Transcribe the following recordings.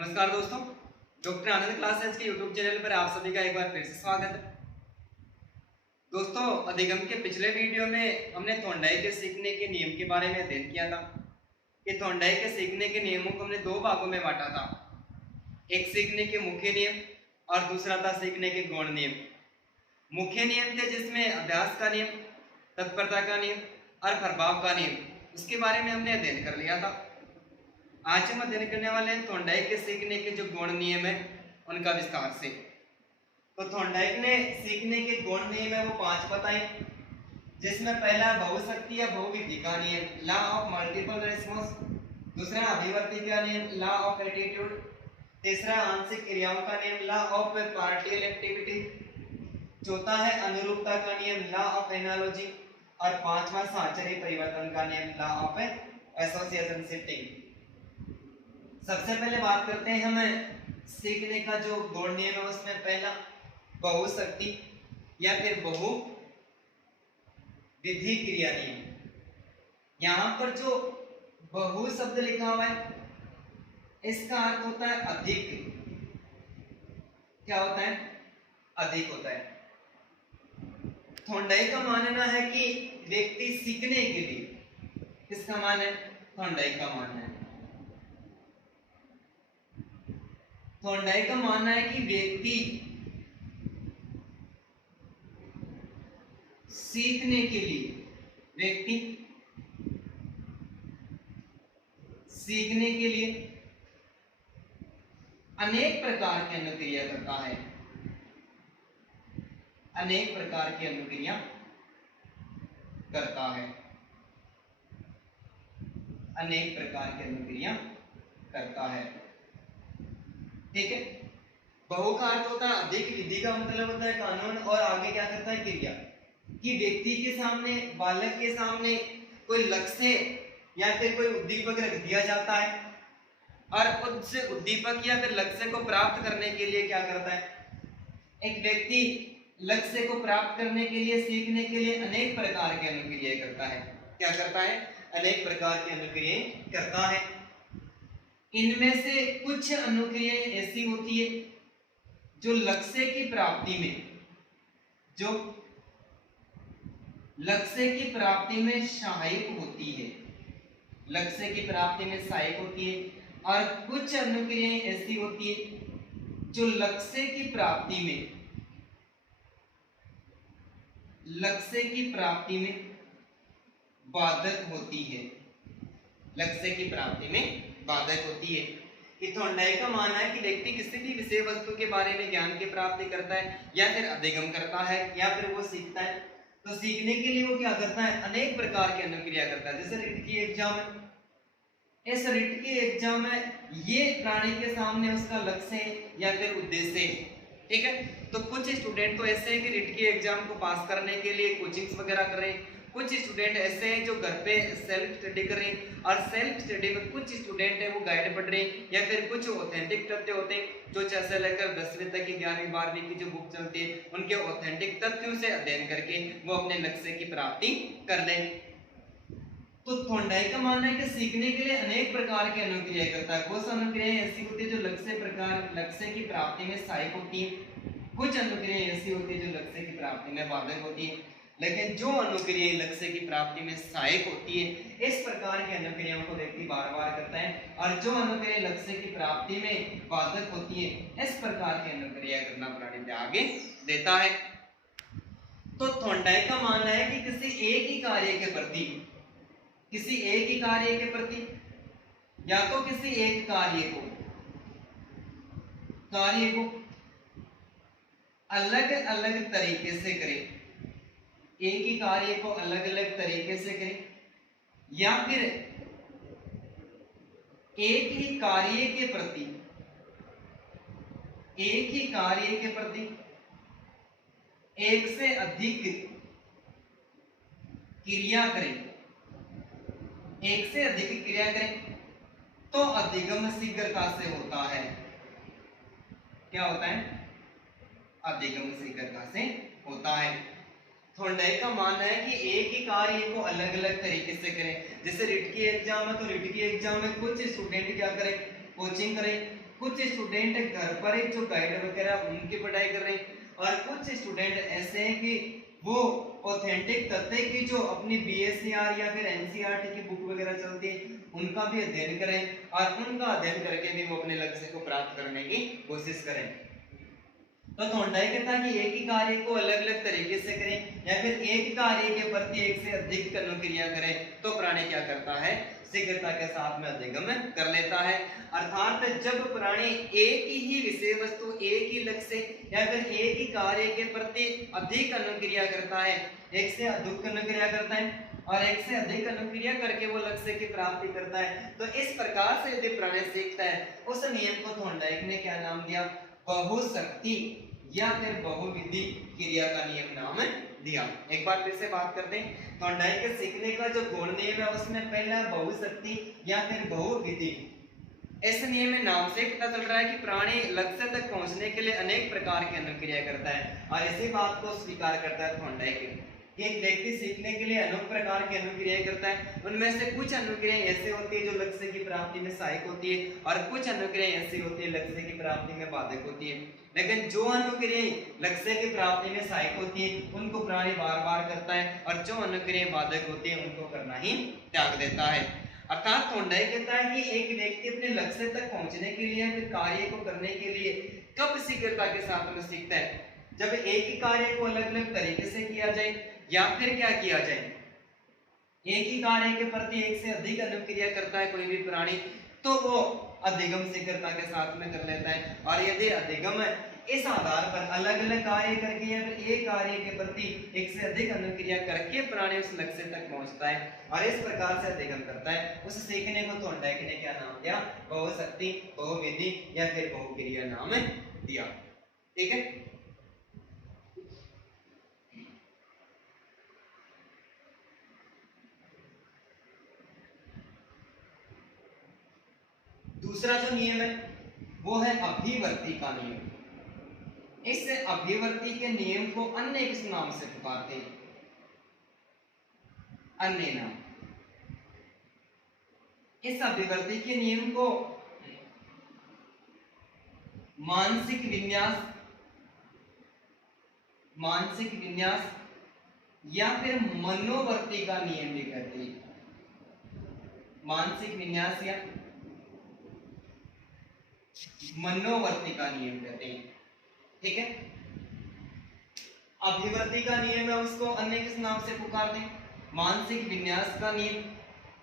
नमस्कार दोस्तों, डॉक्टर आनंद क्लासेस के यूट्यूब चैनल पर आप सभी का एक बार फिर से स्वागत है। दोस्तों, अधिगम के पिछले वीडियो में हमने थोंडाई के सीखने के नियम के बारे में अध्ययन किया था कि थोंडाई के सीखने के नियमों को हमने दो भागों में बांटा था। एक सीखने के मुख्य नियम और दूसरा था सीखने के गौण नियम। मुख्य नियम थे जिसमें अभ्यास का नियम, तत्परता का नियम और प्रभाव का नियम, उसके बारे में हमने अध्ययन कर लिया था। आज हम अध्ययन करने वाले हैं थोंडाई के सीखने के जो गौण नियम है उनका विस्तार से। तो थोंडाइक ने सीखने के गौण नियम है वो 5 बताए, जिसमें पहला बहुशक्ति या बहुविधि का नियम, लॉ ऑफ मल्टीपल रिस्पॉन्स। दूसरा अभिव्यक्ति का नियम, लॉ ऑफ एटीट्यूड। तीसरा आंशिक क्रियाओं का नियम, लॉ ऑफ पार्शियल एक्टिविटी। चौथा है अनुरूपता का नियम, लॉ ऑफ एनालॉजी। और पांचवा साहचर्य परिवर्तन का नियम, लॉ ऑफ एसोसिएशन शिफ्टिंग। सबसे पहले बात करते हैं हम सीखने का जो गौण नियम है उसमें पहला बहुशक्ति या फिर बहु विधि क्रिया नियम। यहां पर जो बहु शब्द लिखा हुआ है इसका अर्थ होता है अधिक। क्या होता है? अधिक होता है। थोंडाई का मानना है कि व्यक्ति सीखने के लिए, किसका मान है? थोंडाई का मानना है। थोंडाई का मानना है कि व्यक्ति सीखने के लिए, अनेक प्रकार की अनुक्रिया करता है। अनेक प्रकार की अनुक्रिया करता है। अनेक प्रकार की अनुक्रिया करता है। ठीक है। बहु का अर्थ होता है अधिक, विधि का मतलब होता है कानून, और आगे क्या करता है? क्रिया। कि व्यक्ति के सामने, बालक के सामने कोई लक्ष्य या फिर कोई उद्दीपक रख दिया जाता है और उस उद्दीपक या फिर लक्ष्य को प्राप्त करने के लिए क्या करता है? एक व्यक्ति लक्ष्य को प्राप्त करने के लिए, सीखने के लिए अनेक प्रकार की अनुक्रियाएं करता है। क्या करता है? अनेक प्रकार की अनुक्रियाएं करता है। इनमें से कुछ अनुक्रियाएं ऐसी होती है जो लक्ष्य की प्राप्ति में सहायक होती है। लक्ष्य की प्राप्ति में सहायक होती है। और कुछ अनुक्रियाएं ऐसी होती है जो लक्ष्य की प्राप्ति में बाधक होती है। लक्ष्य की प्राप्ति में बाधक होती है। कि थोंडाई का मानना है कि व्यक्ति किसी भी विषय वस्तु के बारे में ज्ञान की प्राप्ति करता है या फिर अधिगम करता है या फिर वो सीखता है, तो सीखने के लिए वो क्या करता है? अनेक प्रकार की अनुक्रिया करता है। जैसे रिट की एग्जाम है, इस रिट के एग्जाम में ये प्राणी के सामने उसका लक्ष्य या फिर उद्देश्य है। ठीक है। तो कुछ स्टूडेंट तो ऐसे हैं कि रिट के एग्जाम को पास करने के लिए कोचिंग्स वगैरह कर रहे हैं। कुछ स्टूडेंट ऐसे हैं जो घर पे सेल्फ स्टडी कर रहे हैं, और सेल्फ स्टडी में कुछ स्टूडेंट है वो गाइड पढ़ रहे हैं, या फिर कुछ ऑथेंटिक तथ्य होते हैं जो 6 से लेकर 10वीं तक की 11वीं 12वीं की जो बुक चलती है उनके ऑथेंटिक तथ्यों से अध्ययन करके वो अपने लक्ष्य की प्राप्ति कर लें। तो थोंडाई का मानना है कि सीखने के लिए अनेक प्रकार की अनुक्रियाएं करता है। कुछ अनुक्रियाएं ऐसी होती है जो लक्ष्य की प्राप्ति में सहायक होती है। कुछ अनुक्रियाएं ऐसी होती है जो लक्ष्य की प्राप्ति में बाधक होती है। लेकिन जो अनुक्रियाएं लक्ष्य की प्राप्ति में सहायक होती है, इस प्रकार की अनुक्रियाओं को व्यक्ति बार बार करता है। और जो अनुक्रिया लक्ष्य की प्राप्ति में बाधक होती है, इस प्रकार की अनुक्रिया करना प्राणी त्याग देता है। तो थोंडाई का मानना है कि किसी एक ही कार्य के प्रति या तो किसी एक कार्य को अलग अलग तरीके से करें, एक ही कार्य को अलग अलग तरीके से करें, या फिर एक ही कार्य के प्रति एक से अधिक क्रिया करें, तो अधिगम शीघ्रता से होता है। क्या होता है? अधिगम शीघ्रता से होता है। थोंडाई का मानना है कि एक ही कार्य को अलग अलग तरीके से करें। जैसे रिट की एग्जाम है तो रिट की एग्जाम में कुछ स्टूडेंट क्या करें? कोचिंग करें, कुछ स्टूडेंट घर पर एक जो गाइड वगैरह उनकी पढ़ाई कर रहे हैं, और कुछ स्टूडेंट ऐसे हैं कि वो ऑथेंटिक तथ्य की जो अपनी बीएससीआर या फिर एनसीईआरटी की बुक वगैरह चलती है उनका भी अध्ययन करें और उनका अध्ययन करके भी वो अपने लक्ष्य को प्राप्त करने की कोशिश करें। तो थॉर्नडाइक कहता है कि एक ही कार्य को अलग अलग तरीके से करें या फिर एक ही कार्य के प्रति एक से अधिक अनुक्रिया करें तो प्राणी क्या करता है, शीघ्रता के साथ में अधिगम कर लेता है। अर्थात जब प्राणी एक ही विषय वस्तु, एक ही लक्ष्य या फिर एक ही कार्य के प्रति अधिक अनुक्रिया करता है, एक से अधिक अनुक्रिया करता है और एक से अधिक अनुक्रिया करके वो लक्ष्य की प्राप्ति करता है, तो इस प्रकार से यदि प्राणी सीखता है उस नियम को थॉर्नडाइक ने क्या नाम दिया, बहुशक्ति या फिर बहुविधि क्रिया का नियम नाम दिया। एक बार फिर से बात करते हैं, थॉर्नडाइक के सीखने का जो गौण नियम है उसमें पहला बहुशक्ति या फिर बहुविधि। इस नियम में नाम से पता चल रहा है कि प्राणी लक्ष्य तक पहुंचने के लिए अनेक प्रकार की अनुक्रिया करता है और इसी बात को स्वीकार करता है थॉर्नडाइक कि एक व्यक्ति सीखने के लिए अनेक प्रकार की अनुक्रियाएं करता है। उनमें से कुछ अनुक्रियाएं ऐसे होती है जो लक्ष्य की प्राप्ति में सहायक होती है और कुछ अनुक्रियाएं ऐसी होती है लक्ष्य की प्राप्ति में बाधक होती है। लेकिन जो अनुक्रियाएं लक्ष्य की प्राप्ति में सहायक होती है उनको प्राणी बार बार करता है और जो अनुक्रियाएं बाधक होती है उनको करना ही त्याग देता है। अर्थात थॉर्नडाइक कहता है कि एक व्यक्ति अपने लक्ष्य तक पहुंचने के लिए फिर कार्य को करने के लिए कब शीघ्रता के साथ में सीखता है, जब एक ही कार्य को अलग अलग तरीके से किया जाए या फिर क्या किया जाए, एक ही कार्य के प्रति एक से अधिक अनुक्रिया करता है कोई भी प्राणी तो वो अधिगम शीघ्रता के साथ में कर लेता है। और यदि अधिगम इस आधार पर अलग अलग कार्य करके या फिर एक कार्य के प्रति एक से अधिक अनुक्रिया करके प्राणी उस लक्ष्य तक पहुंचता है और इस प्रकार से अधिगम करता है, उस सीखने को थॉर्नडाइक ने क्या नाम दिया, बहुशक्ति, बहुविधि या फिर बहुक्रिया नाम दिया। ठीक है। दूसरा जो नियम है वो है अभिवर्ती का नियम। इस अभिवर्ती के नियम को अन्य किस नाम से पुकारते हैं, अन्य नाम। इस अभिवर्ती के नियम को मानसिक विन्यास या फिर मनोवर्ती का नियम भी कहते हैं। मानसिक विन्यास या मनोवर्ती का नियम कहते हैं। ठीक है। अभिवर्ती का नियम है उसको अन्य किस नाम से पुकारते हैं, मानसिक विन्यास का नियम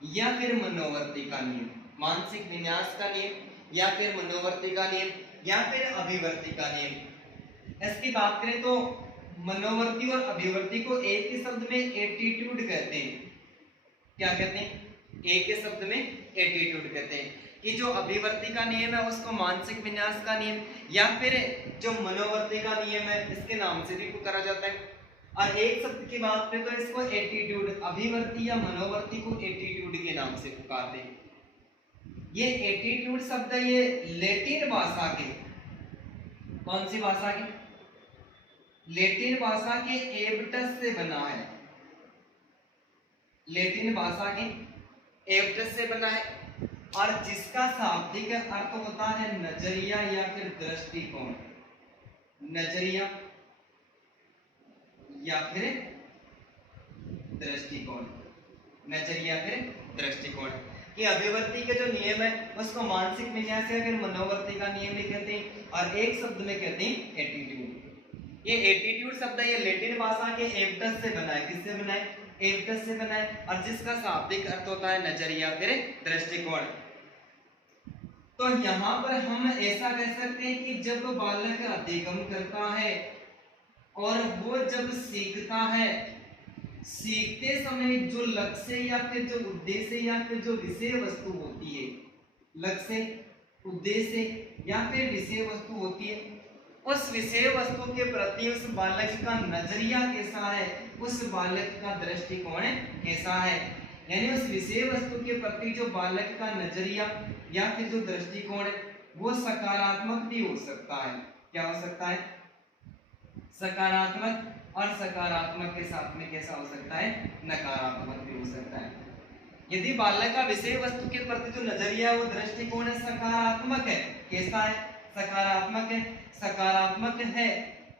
या फिर मनोवर्ती का नियम। मानसिक विन्यास का नियम या फिर मनोवर्ती का नियम या फिर अभिवर्ती का नियम। इसकी बात करें तो मनोवर्ती और अभिवर्ती को एक ही शब्द में एटीट्यूड कहते हैं। क्या कहते हैं, एक ही शब्द में एटीट्यूड कहते हैं कि जो अभिवर्ती का नियम है उसको मानसिक विन्यास का नियम या फिर जो मनोवर्ती का नियम है इसके नाम से भी पुकारा जाता है। और एक शब्द की बात करें तो इसको एटीट्यूड, अभिवर्ती या मनोवर्ती को एटीट्यूड के नाम से पुकारते हैं। ये एटीट्यूड शब्द ये लैटिन भाषा के, कौन सी भाषा के, लैटिन भाषा के एबटस से बना है। लैटिन भाषा के एबटस से बना है और जिसका शाब्दिक अर्थ होता है नजरिया या फिर दृष्टिकोण। नजरिया या फिर दृष्टिकोण, नजरिया फिर दृष्टिकोण। कि अभिवर्ती के जो नियम है उसको मानसिक विन्यास या फिर मनोवर्ती का नियम भी कहते हैं और एक शब्द में कहते हैं एटीट्यूड। ये एटीट्यूड शब्द ये लैटिन भाषा के एबटस से बना है। किससे बना है, एबटस से बना है और जिसका शाब्दिक अर्थ होता है नजरिया फिर दृष्टिकोण। तो यहाँ पर हम ऐसा कह सकते हैं कि जब बालक अधिगम करता है और वो जब सीखता है, सीखते समय जो लक्ष्य या फिर जो उद्देश्य या फिर जो विषय वस्तु होती है, लक्ष्य, उद्देश्य या फिर विषय वस्तु होती है, उस विषय वस्तु के प्रति उस बालक का नजरिया कैसा है, उस बालक का दृष्टिकोण कैसा है। यानी उस विषय वस्तु के प्रति जो बालक का नजरिया या फिर जो दृष्टिकोण है वो सकारात्मक भी हो सकता है। क्या हो सकता है, सकारात्मक, और सकारात्मक के साथ में कैसा हो सकता है, नकारात्मक भी हो सकता है। यदि बालक का विषय वस्तु के प्रति जो नजरिया है वो दृष्टिकोण है सकारात्मक है, कैसा है, सकारात्मक है, सकारात्मक है,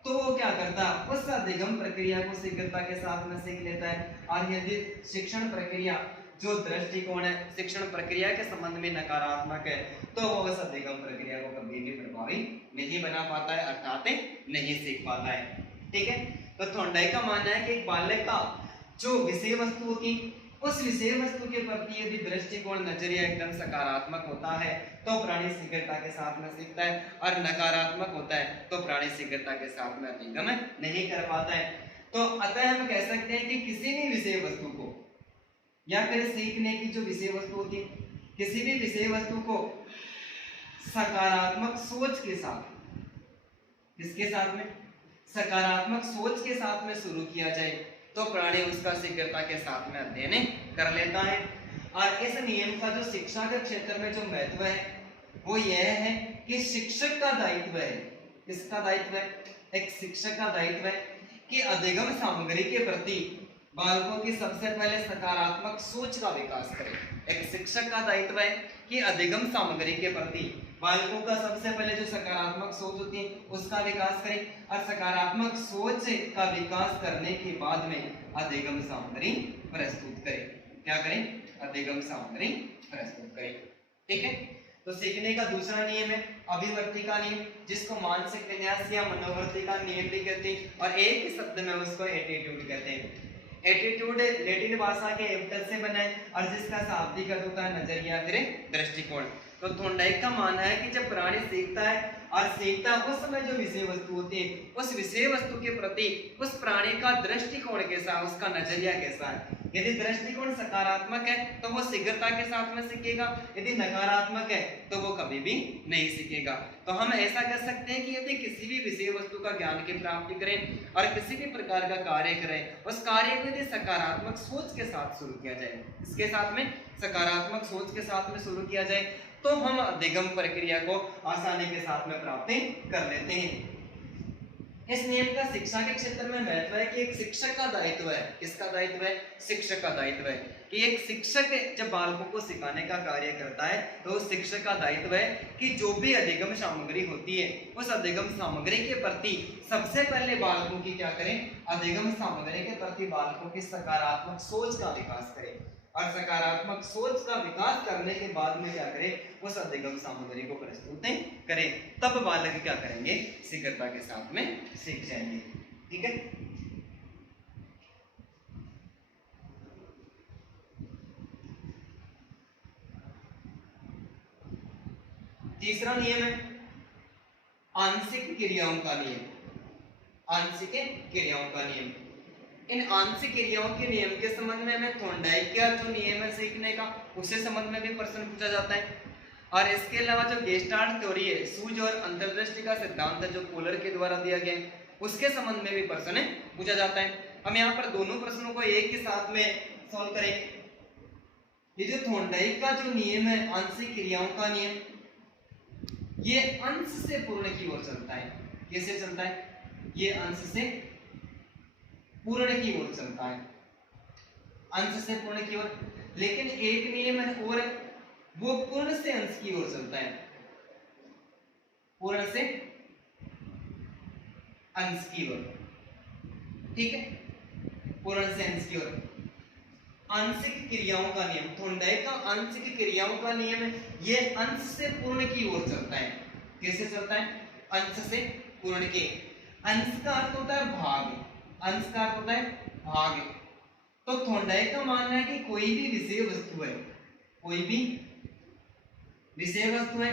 तो वो क्या करता है, उस अधिगम प्रक्रिया को शीघ्रता के साथ में सीख लेता है। और यदि शिक्षण प्रक्रिया जो दृष्टिकोण है शिक्षण प्रक्रिया के संबंध में नकारात्मक है, तो वो उस अधिगम प्रक्रिया को कभी भी प्रभावी नहीं बना पाता है, अर्थात नहीं सीख पाता है। ठीक है, तो थॉर्नडाइक का मानना है कि एक बालक का जो विषय वस्तु होती उस विषय वस्तु के प्रति यदि दृष्टिकोण नजरिया एकदम सकारात्मक होता है तो प्राणी शीघ्रता के साथ में सीखता है, और नकारात्मक होता है तो प्राणी शीघ्रता के साथ में अधिगम नहीं कर पाता है। तो अतः हम कह सकते हैं कि किसी भी विषय वस्तु को या फिर सीखने की जो विषय वस्तु होती है, किसी भी विषय वस्तु को सकारात्मक सोच के साथ, किसके साथ में, सकारात्मक सोच के साथ में शुरू किया जाए तो प्राणी उसका शीघ्रता के साथ में अध्ययन कर लेता है। और इस नियम का जो शिक्षा के क्षेत्र में जो महत्व है वो यह है कि शिक्षक का दायित्व है, किसका दायित्व है, एक शिक्षक का दायित्व है कि अधिगम सामग्री के प्रति बालकों की सबसे पहले सकारात्मक सोच का विकास करें। एक शिक्षक का दायित्व है कि अधिगम सामग्री के प्रति बालकों का सबसे पहले जो सकारात्मक सोच होती है उसका विकास करें, और सकारात्मक सोच का विकास करने के बाद में अधिगम सामग्री प्रस्तुत करें। क्या करें, अधिगम सामग्री प्रस्तुत करें। ठीक है, तो सीखने का दूसरा नियम है अभिवर्ती का नियम, जिसको मानसिक विन्यास या मनोवृत्ति का नियम भी कहते हैं, और एक ही शब्द में उसको एटीट्यूड कहते हैं। एटीट्यूड लैटिन भाषा के एप्टस से बना है और जिसका शाब्दिक अर्थ होता है नजरिया फिर दृष्टिकोण। तो थॉर्नडाइक का मानना है कि जब प्राणी सीखता है और सीखता है उस समय जो विषय वस्तु होती है उस विषय वस्तु के प्रति उस प्राणी का दृष्टिकोण कैसा, उसका नजरिया कैसा है। यदि दृष्टिकोण सकारात्मक है तो वो शीघ्रता के साथ में सीखेगा, यदि नकारात्मक है तो वो कभी भी नहीं सीखेगा। तो हम ऐसा कर सकते हैं कि यदि किसी भी विषय वस्तु का ज्ञान की प्राप्ति करें और किसी भी प्रकार का कार्य करें, उस कार्य को यदि सकारात्मक सोच के साथ शुरू किया जाए, इसके साथ में सकारात्मक सोच के साथ में शुरू किया जाए तो हम अधिगम प्रक्रिया को आसानी के साथ में प्राप्त कर लेते हैं। इस नियम का शिक्षा के क्षेत्र में महत्व है कि एक शिक्षक का दायित्व है, किसका दायित्व है, शिक्षक का दायित्व है कि एक शिक्षक जब बालकों को सिखाने का कार्य करता है तो उस शिक्षक का दायित्व है कि जो भी अधिगम सामग्री होती है उस अधिगम सामग्री के प्रति सबसे पहले बालकों की क्या करें, अधिगम सामग्री के प्रति बालकों की सकारात्मक सोच का विकास करें, और सकारात्मक सोच का विकास करने के बाद में क्या करें, उस अधिगम सामग्री को प्रस्तुत करें, तब बालक क्या करेंगे, शीघ्रता के साथ में सीख जाएंगे। ठीक है, तीसरा नियम है आंशिक क्रियाओं का नियम। आंशिक क्रियाओं का नियम, इन आंशिक क्रियाओं के नियम के संबंध में हमें थॉर्नडाइक का जो नियम है सीखने का उससे संबंध में भी प्रश्न पूछा जाता है, और इसके अलावा जो गेस्टाल्ट थ्योरी है, सूझ और अंतर्दृष्टि का सिद्धांत है जो कोलर के द्वारा दिया गया है उसके संबंध में भी प्रश्न पूछा जाता है। हम यहाँ पर दोनों प्रश्नों को एक के साथ में सॉल्व करेंगे। ये जो थॉर्नडाइक का जो नियम है आंशिक क्रियाओं का नियम, ये अंश से पूर्ण की ओर चलता है। कैसे चलता है, ये अंश से पूर्ण की ओर चलता है, अंश से पूर्ण की ओर। लेकिन एक नियम है और वो पूर्ण से अंश की ओर चलता है, पूर्ण से अंश की ओर। ठीक है, पूर्ण से अंश की ओर। आंशिक क्रियाओं का नियम, थॉर्नडाइक का आंशिक क्रियाओं का नियम है, ये अंश से पूर्ण की ओर चलता है। कैसे चलता है, अंश से पूर्ण के। अंश का अर्थ होता है भाग, अंश का अर्थ होता है भाग। तो थॉर्नडाइक का मानना है कि कोई भी विषय वस्तु है, कोई भी विषय वस्तु है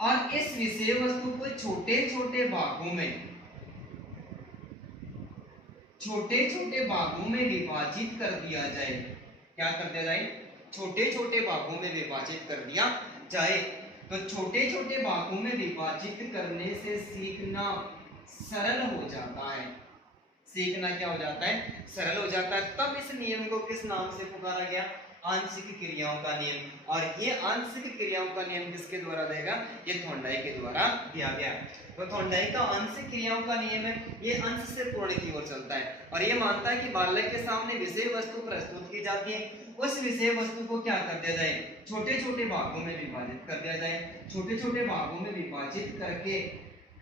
और इस विषय वस्तु को छोटे छोटे भागों में, छोटे छोटे भागों में विभाजित कर दिया जाए। क्या कर दिया जाए, छोटे छोटे भागों में विभाजित कर दिया जाए। तो छोटे छोटे भागों में विभाजित करने से सीखना सरल हो जाता है। सीखना क्या हो जाता है, सरल हो जाता है। तब इस नियम को किस नाम से पुकारा गया, आंशिक क्रियाओं का नियम। और ये आंशिक क्रियाओं का नियम किसके द्वारा देगा? ये थॉर्नडाइक के द्वारा दिया गया। तो थॉर्नडाइक का आंशिक क्रियाओं का नियम है, ये अंश से पूर्ण की ओर चलता है और ये मानता है कि बालक के सामने विषय वस्तु प्रस्तुत की जाती है, उस विषय वस्तु को क्या कर दिया जाए? छोटे छोटे भागों में विभाजित कर दिया जाए। छोटे छोटे भागों में विभाजित करके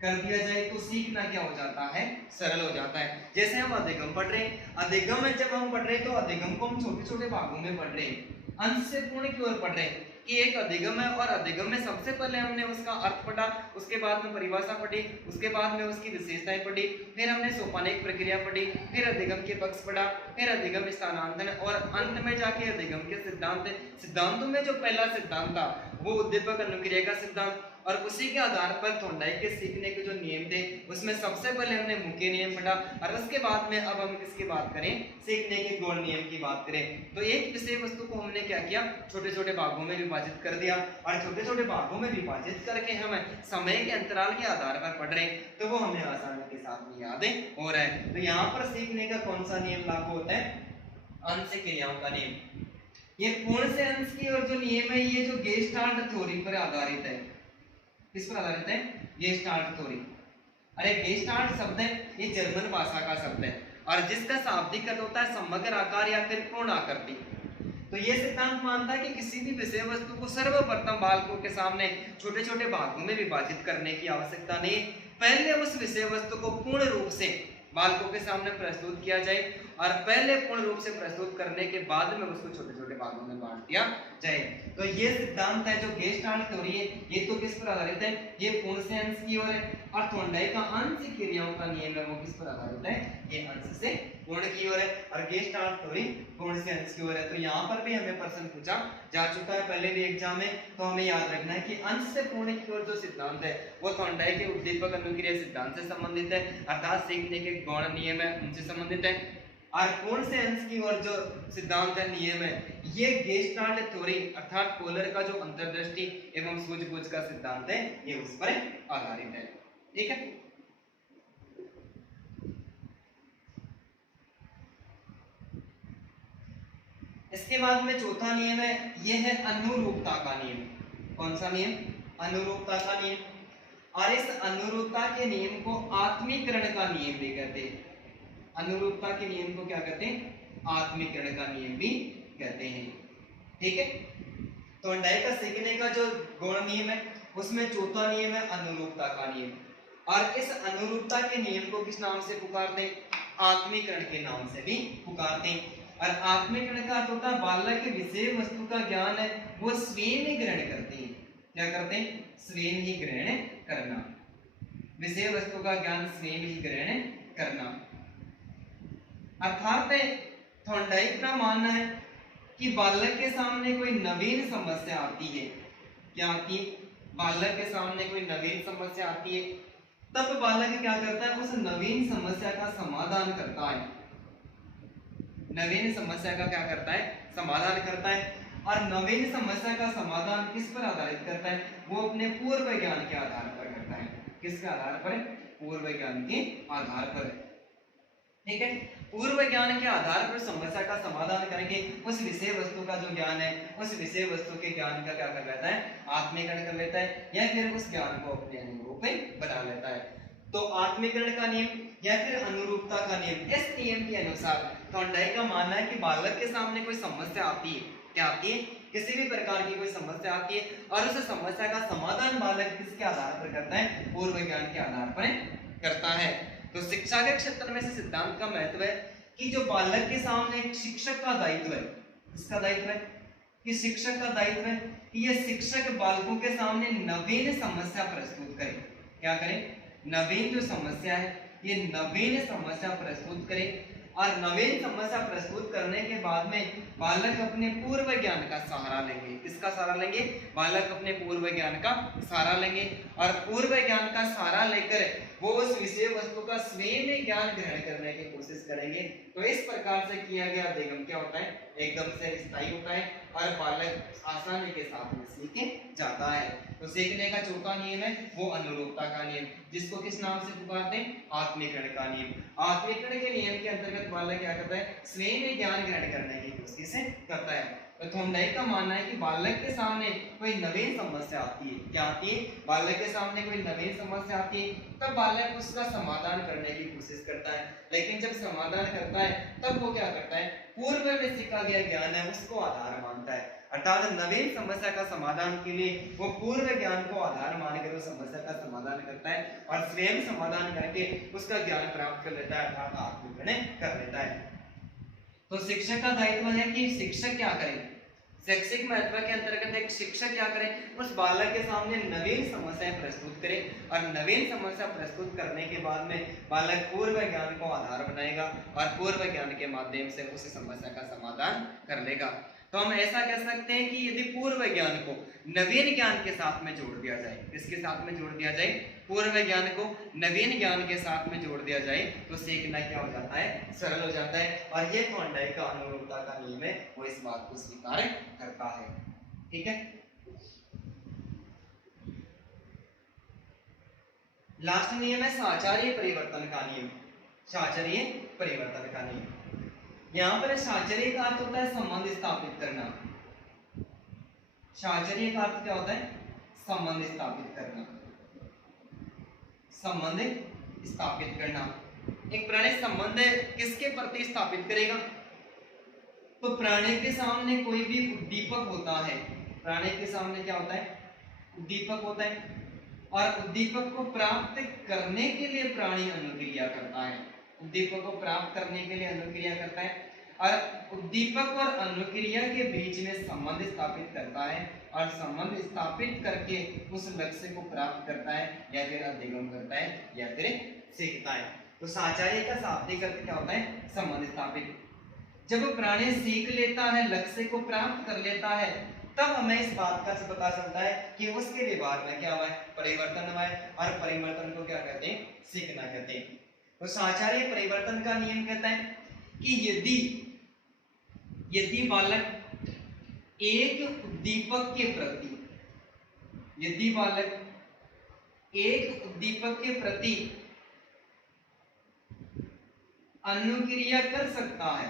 कर दिया जाए तो सीखना क्या हो जाता है? सरल हो जाता है। जैसे हम अधिगम पढ़ रहे हैं, अधिगम में जब हम पढ़ रहे हैं तो अधिगम को हम छोटे छोटे भागों में पढ़ रहे हैं, अंश से पूर्ण की ओर पढ़ रहे हैं कि एक अधिगम है और अधिगम में सबसे पहले हमने उसका अर्थ पढ़ा, उसके बाद में परिभाषा पढ़ी, उसके बाद में उसकी विशेषताएं पढ़ी, फिर हमने सोपानिक प्रक्रिया पढ़ी, फिर अधिगम के पक्ष पढ़ा, फिर अधिगम स्थानांतरण और अंत में जाके अधिगम के सिद्धांत। सिद्धांतों में जो पहला सिद्धांत था वो उद्दीपक अनुक्रिया का सिद्धांत, और उसी के आधार पर थॉर्नडाइक के सीखने के जो नियम थे उसमें सबसे पहले हमने मुख्य नियम पढ़ा और उसके बाद में अब हम किसकी बात करें? सीखने के गौण नियम की बात करें। तो एक विषय वस्तु को हमने क्या किया? छोटे छोटे भागों में विभाजित कर दिया और छोटे छोटे भागों में विभाजित करके हम समय के अंतराल के आधार पर पढ़ रहे हैं तो वो हमें आसानी के साथ में याद हो रहा है। तो यहाँ पर सीखने का कौन सा नियम लागू होता है? आंशिक क्रियाओं का नियम। ये पूर्ण से अंश की और जो नियम है ये जो गेस्टाल्ट थ्योरी पर आधारित है। किस पर आधारित है? Gestalt theory. अरे गेस्टाल्ट शब्द है ये जर्मन भाषा का शब्द है और जिसका शाब्दिक अर्थ होता है समग्र आकार या फिर पूर्ण आकृति। तो ये सिद्धांत मानता है कि किसी भी विषय वस्तु को सर्वप्रथम बालकों के सामने छोटे छोटे भागों में विभाजित करने की आवश्यकता नहीं, पहले उस विषय वस्तु को पूर्ण रूप से बालकों के सामने प्रस्तुत किया जाए और पहले पूर्ण रूप से प्रस्तुत करने के बाद में उसको छोटे छोटे भागों में बांट दिया जाए। तो ये सिद्धांत है जो गेस्टाल्ट थ्योरी है, ये तो किस पर आधारित है? ये पूर्ण से अंश की ओर है और थॉर्नडाइक का आंशिक क्रियाओं का नियम है वो किस पर आधारित है? ये अंश से पूर्ण की ओर है और गेस्टाल्ट थ्योरी पूर्ण से अंश की ओर है। तो यहाँ पर भी हमें प्रश्न पूछा जा चुका है पहले भी एग्जाम में, तो हमें याद रखना है कि अंश से पूर्ण की ओर जो सिद्धांत है वो थॉर्नडाइक के उद्दीपक अनुक्रिया सिद्धांत से संबंधित है, अर्थात सीखने के गौण नियम है उनसे संबंधित है। और पूर्ण से अंश की ओर जो सिद्धांत है नियम है ये गेस्टाल्ट थ्योरी अर्थात कोहलर का जो अंतर्दृष्टि एवं सूझबूझ का सिद्धांत है ये उस पर आधारित है। ठीक है। इसके बाद में चौथा नियम है ये है अनुरूपता का नियम। कौन सा नियम? अनुरूपता का नियम। और इस अनुरूपता के नियम को आत्मीकरण का नियम भी कहते हैं। अनुरूपता के नियम को क्या कहते हैं? आत्मीकरण का नियम भी कहते हैं। ठीक है। तो थॉर्नडाइक का सीखने का जो गौण नियम है उसमें चौथा नियम है अनुरूपता का नियम, और इस अनुरूपता के नियम को किस नाम से पुकारते हैं? आत्मीकरण के नाम से भी पुकारते हैं। और आत्मीकरण का अर्थ होता है बालक के विषय वस्तु का ज्ञान है वो स्वयं ही ग्रहण करते हैं। क्या करते हैं? स्वयं ही ग्रहण करना। विषय वस्तु का ज्ञान स्वयं ही ग्रहण करना। अर्थात थॉर्नडाइक का मानना है कि बालक के सामने कोई नवीन समस्या आती है, क्या आती है? बालक के सामने कोई नवीन समस्या आती है तब बालक क्या करता है? उस नवीन समस्या का समाधान करता है। नवीन समस्या का क्या करता है? समाधान करता है। और नवीन समस्या का समाधान किस पर आधारित करता है? वो अपने पूर्व ज्ञान के आधार पर करता है। किसके आधार पर? पूर्व ज्ञान के आधार पर। ठीक है। पूर्व ज्ञान के आधार पर समस्या का समाधान करके उस विषय वस्तु का जो ज्ञान है उस विषय वस्तु के ज्ञान का क्या कर लेता है? आत्मीकरण कर लेता है या फिर उस ज्ञान को अपने अनुरूप बना लेता है। तो आत्मीकरण का नियम या फिर अनुरूपता का नियम, इस नियम के अनुसार थॉर्नडाइक का मानना है कि बालक के सामने कोई समस्या आती है, क्या आती है? किसी भी प्रकार की कोई समस्या आती है और उस समस्या का समाधान बालक किसके आधार पर करता है? पूर्व ज्ञान के आधार पर करता है। तो शिक्षा के क्षेत्र में से सिद्धांत का महत्व है कि जो बालक के सामने एक शिक्षक का दायित्व है, इसका दायित्व है कि शिक्षक का दायित्व है कि ये शिक्षक बालकों के सामने नवीन समस्या प्रस्तुत करे। क्या करे? नवीन जो समस्या है ये नवीन समस्या प्रस्तुत करे और नवीन समस्या प्रस्तुत करने के बाद में बालक अपने पूर्व ज्ञान का सहारा लेंगे। किसका सहारा लेंगे? बालक अपने पूर्व ज्ञान का सहारा लेंगे और पूर्व ज्ञान का सहारा लेकर वो उस विषय वस्तु का स्वयं ज्ञान ग्रहण करने की कोशिश करेंगे। तो इस प्रकार से किया गया अधिगम क्या होता है? एकदम से स्थायी होता है और बालक आसानी के साथ में सीखे जाता है। तो सीखने का चौथा नियम है वो अनुरूपता का नियम, जिसको किस नाम से पुकारते हैं? आत्मीकरण का नियम। आत्मीकरण के नियम के अंतर्गत बालक क्या करता है? स्वयं ज्ञान ग्रहण करने की कोशिश करता है। थॉर्नडाइक का मानना है कि बालक के सामने कोई नवीन समस्या आती है, क्या आती है, बालक के सामने कोई नवीन समस्या आती है, तब बालक उसका समाधान करने की कोशिश करता है। लेकिन जब समाधान करता है तब वो क्या करता है, पूर्व में सीखा गया ज्ञान है उसको आधार मानता है। अर्थात नवीन समस्या का समाधान के लिए वो पूर्व ज्ञान को आधार मानकर उस समस्या का समाधान करता है और स्वयं समाधान करके उसका ज्ञान प्राप्त कर लेता है, अर्थात आत्मनिर्णय कर लेता है। तो शिक्षक का दायित्व है कि शिक्षक क्या करे, शैक्षिक महत्व के अंतर्गत एक शिक्षक क्या करे, उस बालक के सामने नवीन समस्याएं प्रस्तुत करे और नवीन समस्या प्रस्तुत करने के बाद में बालक पूर्व ज्ञान को आधार बनाएगा और पूर्व ज्ञान के माध्यम से उस समस्या का समाधान कर लेगा। तो हम ऐसा कह सकते हैं कि यदि पूर्व ज्ञान को नवीन ज्ञान के साथ में जोड़ दिया जाए, किसके साथ में जोड़ दिया जाए, पूर्व ज्ञान को नवीन ज्ञान के साथ में जोड़ दिया जाए तो सीखना क्या हो जाता है, सरल हो जाता है। और ये थॉर्नडाइक का अनुरूपता का नियम है, वो इस बात को स्वीकार करता है। ठीक है, लास्ट नियम है साहचर्य परिवर्तन का नियम। साहचर्य परिवर्तन का नियम, यहां पर साहचर्य का अर्थ होता है संबंध स्थापित करना। साहचर्य का अर्थ क्या होता है, संबंध स्थापित करना, संबंध स्थापित करना। एक प्राणी संबंध किसके प्रति स्थापित करेगा, तो प्राणी के सामने कोई भी उद्दीपक होता है, प्राणी के सामने क्या होता है, उद्दीपक होता है और उद्दीपक को प्राप्त करने के लिए प्राणी अनुक्रिया करता है, उद्दीपक को प्राप्त करने के लिए अनुक्रिया करता है और उद्दीपक और अनुक्रिया के बीच में संबंध स्थापित करता है और संबंध स्थापित करके उस लक्ष्य को प्राप्त करता है या फिर अधिगम करता है या फिर सीखता है। तो साहचर्य का शाब्दिक अर्थ क्या होता है, संबंध स्थापित। जब प्राणी सीख लेता है, लक्ष्य को प्राप्त कर लेता है, तब हमें इस बात का पता चलता है कि उसके व्यवहार में क्या हुआ है, परिवर्तन हुआ है और परिवर्तन को क्या कहते हैं, सीखना कहते हैं। तो साहचर्य परिवर्तन का नियम कहता है कि यदि बालक एक उद्दीपक के प्रति, यदि बालक एक उद्दीपक के प्रति अनुक्रिया कर सकता है,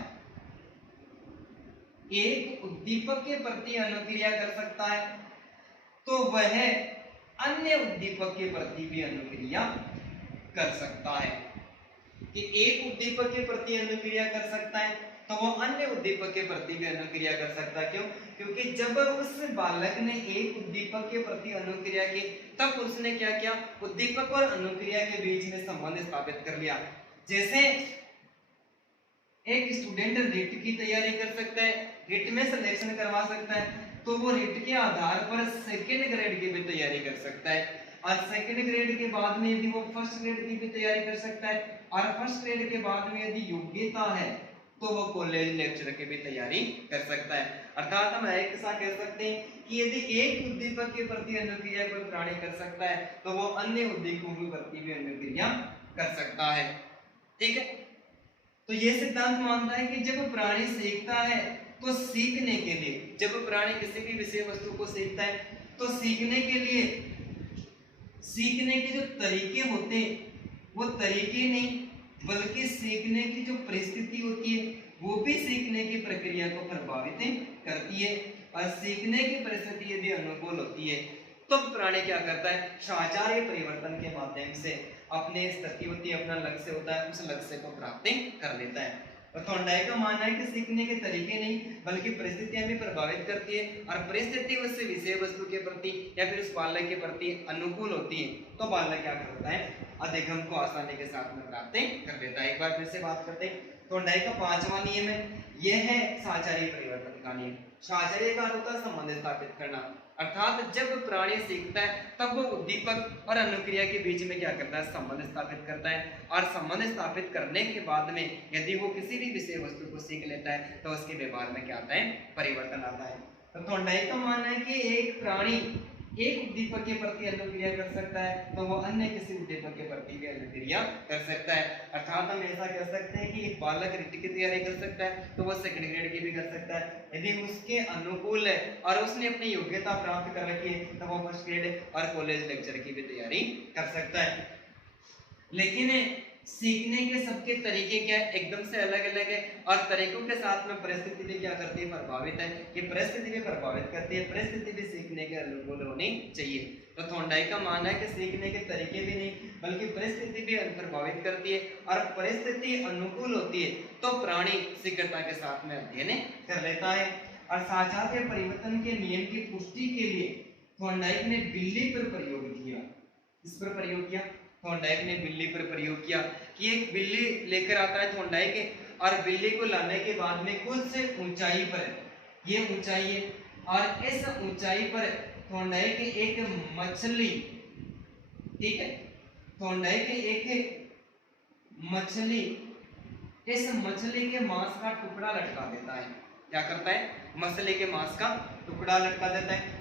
एक उद्दीपक के प्रति अनुक्रिया कर सकता है, तो वह अन्य उद्दीपक के प्रति भी अनुक्रिया कर सकता है। कि एक उद्दीपक के प्रति अनुक्रिया कर सकता है तो वो अन्य उद्दीपक के प्रति भी अनुक्रिया कर सकता है। क्यों? क्योंकि जब उस बालक ने एक उद्दीपक के प्रति अनुक्रिया की, तब उसने क्या किया, उद्दीपक और अनुक्रिया के बीच में संबंध स्थापित कर लिया। जैसे एक स्टूडेंट रिट की तैयारी कर सकता है, रिट में सिलेक्शन करवा सकता है, तो वो रिट के आधार पर सेकेंड ग्रेड की भी तैयारी कर सकता है और सेकेंड ग्रेड के बाद में यदि वो फर्स्ट ग्रेड की भी तैयारी कर सकता है और फर्स्ट ग्रेड के बाद में यदि योग्यता है तो वो कॉलेज लेक्चर की भी तैयारी कर सकता है। अर्थात हम एक ऐसा कह सकते हैं कि यदि एक उद्दीपक के प्रति अनुक्रिया कोई प्राणी कर सकता है तो वो अन्य उद्दीपकों के प्रति भी अनुक्रिया कर सकता है। ठीक है, तो ये सिद्धांत मानता है कि जब प्राणी सीखता है तो सीखने के लिए, जब प्राणी किसी भी विषय वस्तु को सीखता है तो सीखने के लिए, सीखने के जो तरीके होते हैं वो तरीके नहीं बल्कि सीखने की जो परिस्थिति होती है वो भी सीखने की प्रक्रिया को प्रभावित करती है और सीखने की परिस्थिति यदि अनुकूल होती है तो प्राणी क्या करता है, साहचर्य परिवर्तन के माध्यम से अपने स्थिति होती है, अपना लक्ष्य होता है, उस लक्ष्य को प्राप्त कर लेता है। और थॉर्नडाइक का मानना है कि सीखने के तरीके नहीं बल्कि परिस्थितियां भी प्रभावित करती है और परिस्थिति उससे विषय वस्तु के प्रति या फिर उस बालक के प्रति अनुकूल होती है तो बालक क्या करता है, अधिगम को आसानी के साथ में प्राप्त कर लेता है। एक बार फिर से बात करते हैं, थॉर्नडाइक का पांचवा नियम है, यह है साहचर्य परिवर्तन का नियम। साहचर्य का अर्थ होता है संबंध स्थापित करना, अर्थात जब प्राणी सीखता है तब वो उद्दीपक और अनुक्रिया के बीच में क्या करता है, संबंध स्थापित करता है और संबंध स्थापित करने के बाद में यदि वो किसी भी विषय वस्तु को सीख लेता है तो उसके व्यवहार में क्या आता है, परिवर्तन आता है। तो थॉर्नडाइक का मानना है कि एक प्राणी एक उद्दीपक के प्रति अनुक्रिया कर सकता है तो वो अन्य किसी उद्दीपक के प्रति भी अनुक्रिया कर सकता है। अर्थात हम ऐसा कह सकते हैं कि एक बालक रिट की तैयारी कर सकता है तो वो सेकंड ग्रेड की भी कर सकता है, यदि उसके अनुकूल है और उसने अपनी योग्यता प्राप्त कर रखी है तो वो फर्स्ट ग्रेड और कॉलेज लेक्चर की भी तैयारी कर सकता है। लेकिन सीखने के सबके तरीके क्या है, एकदम से अलग अलग है, और तरीकों के साथ में परिस्थिति भी क्या करती है, प्रभावित है। ये परिस्थिति भी प्रभावित करती है, परिस्थिति भी सीखने के अनुकूल होनी चाहिए। तो थॉर्नडाइक का मानना है कि सीखने के तरीके भी नहीं बल्कि परिस्थिति भी प्रभावित करती है, और परिस्थिति अनुकूल होती है तो प्राणी शीघ्रता के साथ में अध्ययन कर लेता है। और साक्षात परिवर्तन के नियम की पुष्टि के लिए थॉर्नडाइक ने बिल्ली पर प्रयोग किया। इस पर प्रयोग किया, थॉर्नडाइक ने बिल्ली पर प्रयोग किया कि एक बिल्ली लेकर आता है थॉर्नडाइक, और बिल्ली को लाने के बाद में कुछ ऊंचाई पर, ये ऊंचाई है, और इस ऊंचाई पर थॉर्नडाइक एक मछली, ठीक है, थॉर्नडाइक एक मछली, इस मछली के मांस का टुकड़ा लटका देता है। क्या करता है, मछली के मांस का टुकड़ा लटका देता है।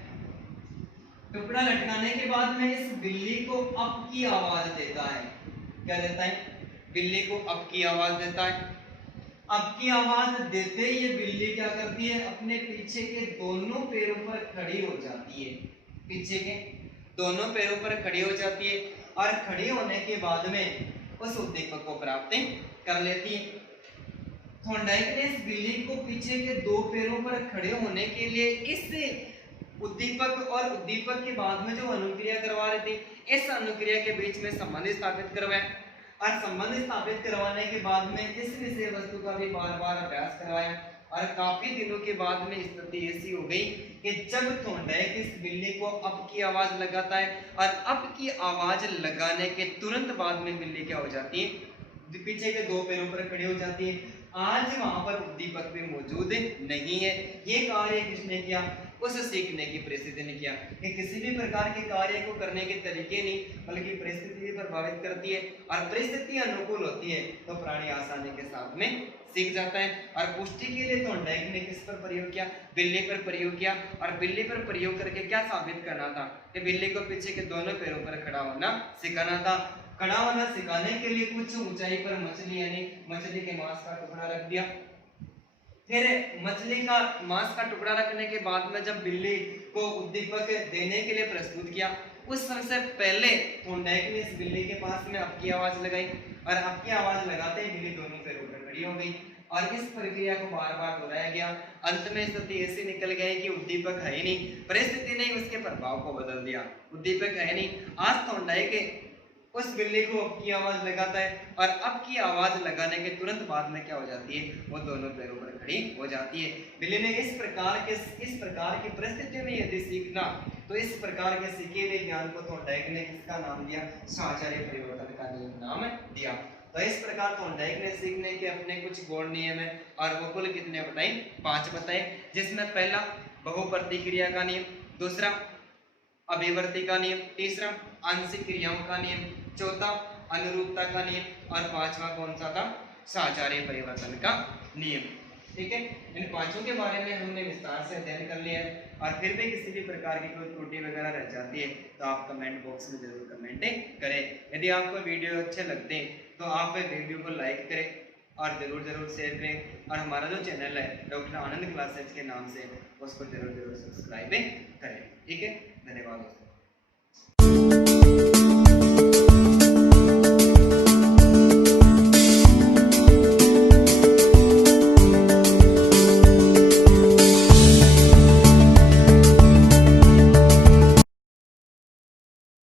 टुकड़ा लटकाने के बाद में इस बिल्ली को अप की आवाज देता है। क्या देता है, बिल्ली को अप की आवाज देता है। अप की आवाज देते ही ये बिल्ली क्या करती है, अपने पीछे के दोनों पैरों पर खड़ी हो जाती है, पीछे के दोनों पैरों पर खड़ी हो जाती है, और खड़ी होने के बाद में उस उद्दीपक को प्राप्त कर लेती है। थॉर्नडाइक ने इस बिल्ली को पीछे के दो पैरों पर खड़े होने के लिए इस उद्दीपक और उद्दीपक के बाद में जो अनुक्रिया करवा रहे थे, इस अनुक्रिया के बीच में संबंध स्थापित करवाया, और संबंध स्थापित करवाने के बाद में इस विषय वस्तु का भी बार बार अभ्यास करवाया, और काफी दिनों के बाद में स्थिति ऐसी हो गई कि जब थॉर्नडाइक इस बिल्ली को अप की आवाज लगाता है, और अप की आवाज लगाने के तुरंत बाद में बिल्ली क्या हो जाती है, पीछे के दो पैरों पर खड़ी हो जाती है। आज वहां पर उद्दीपक भी मौजूद नहीं है। ये कार्य किसने किया, उस सीखने की परिस्थिति ने किया। कि किसी भी प्रकार के कार्य को करने के तरीके नहीं बल्कि परिस्थिति भी प्रभावित करती है, और परिस्थिति अनुकूल होती है तो प्राणी आसानी के साथ में सीख जाता है। और पुष्टि के लिए थॉर्नडाइक ने किस पर प्रयोग किया, बिल्ली पर प्रयोग किया, और बिल्ली पर प्रयोग करके क्या साबित करना था कि बिल्ली को पीछे के दोनों पैरों पर खड़ा होना सिखाना था। खड़ा होना सिखाने के लिए कुछ ऊंचाई पर मछली यानी मछली के मांस का टुकड़ा रख दिया। फिर मछली का मांस का टुकड़ा रखने के बाद में जब बिल्ली को उद्दीपक देने के लिए प्रस्तुत किया, उस समय से पहले थॉर्नडाइक ने इस बिल्ली के पास में अप की आवाज लगाई, और अप की आवाज लगाते ही बिल्ली दोनों पैरों पर खड़ी हो गई, और इस प्रक्रिया को बार बार दोहराया गया। अंत में स्थिति ऐसी निकल गई कि उद्दीपक है ही नहीं, परिस्थिति ने उसके प्रभाव को बदल दिया, उद्दीपक है नहीं। आज थॉर्नडाइक उस बिल्ली को अप की आवाज लगाता है, और अप की आवाज लगाने के तुरंत बाद में क्या हो जाती है, वो दोनों पैरों पर खड़ी हो जाती है। बिल्ली ने इस प्रकार की परिस्थितियों में यदि सीखना, तो इस प्रकार के सीखे हुए ज्ञान को थॉर्नडाइक ने किसका नाम दिया, साहचर्य परिवर्तन का नियम नाम दिया। तो इस प्रकार थॉर्नडाइक ने सीखने के अपने कुछ गौण नियम है, और वो कुल कितने बताए, 5 बताए, जिसमें पहला बहुप्रतिक्रिया का नियम, दूसरा अभिवर्ती का नियम, तीसरा आंशिक क्रियाओं का नियम, चौथा अनुरूपता का नियम, और पांचवा कौन सा था, साहचर्य परिवर्तन का नियम। ठीक है, इन पांचों के बारे में हमने विस्तार से अध्ययन कर लिया है। और फिर भी किसी भी प्रकार की कोई त्रुटि वगैरह रह जाती है तो आप कमेंट बॉक्स में जरूर कमेंट करें। यदि आपको वीडियो अच्छे लगते हैं तो आप वीडियो को लाइक करें और जरूर शेयर करें, और हमारा जो चैनल है डॉक्टर आनंद क्लासेज के नाम से, उसको जरूर सब्सक्राइब करें। ठीक है, धन्यवाद दोस्तों।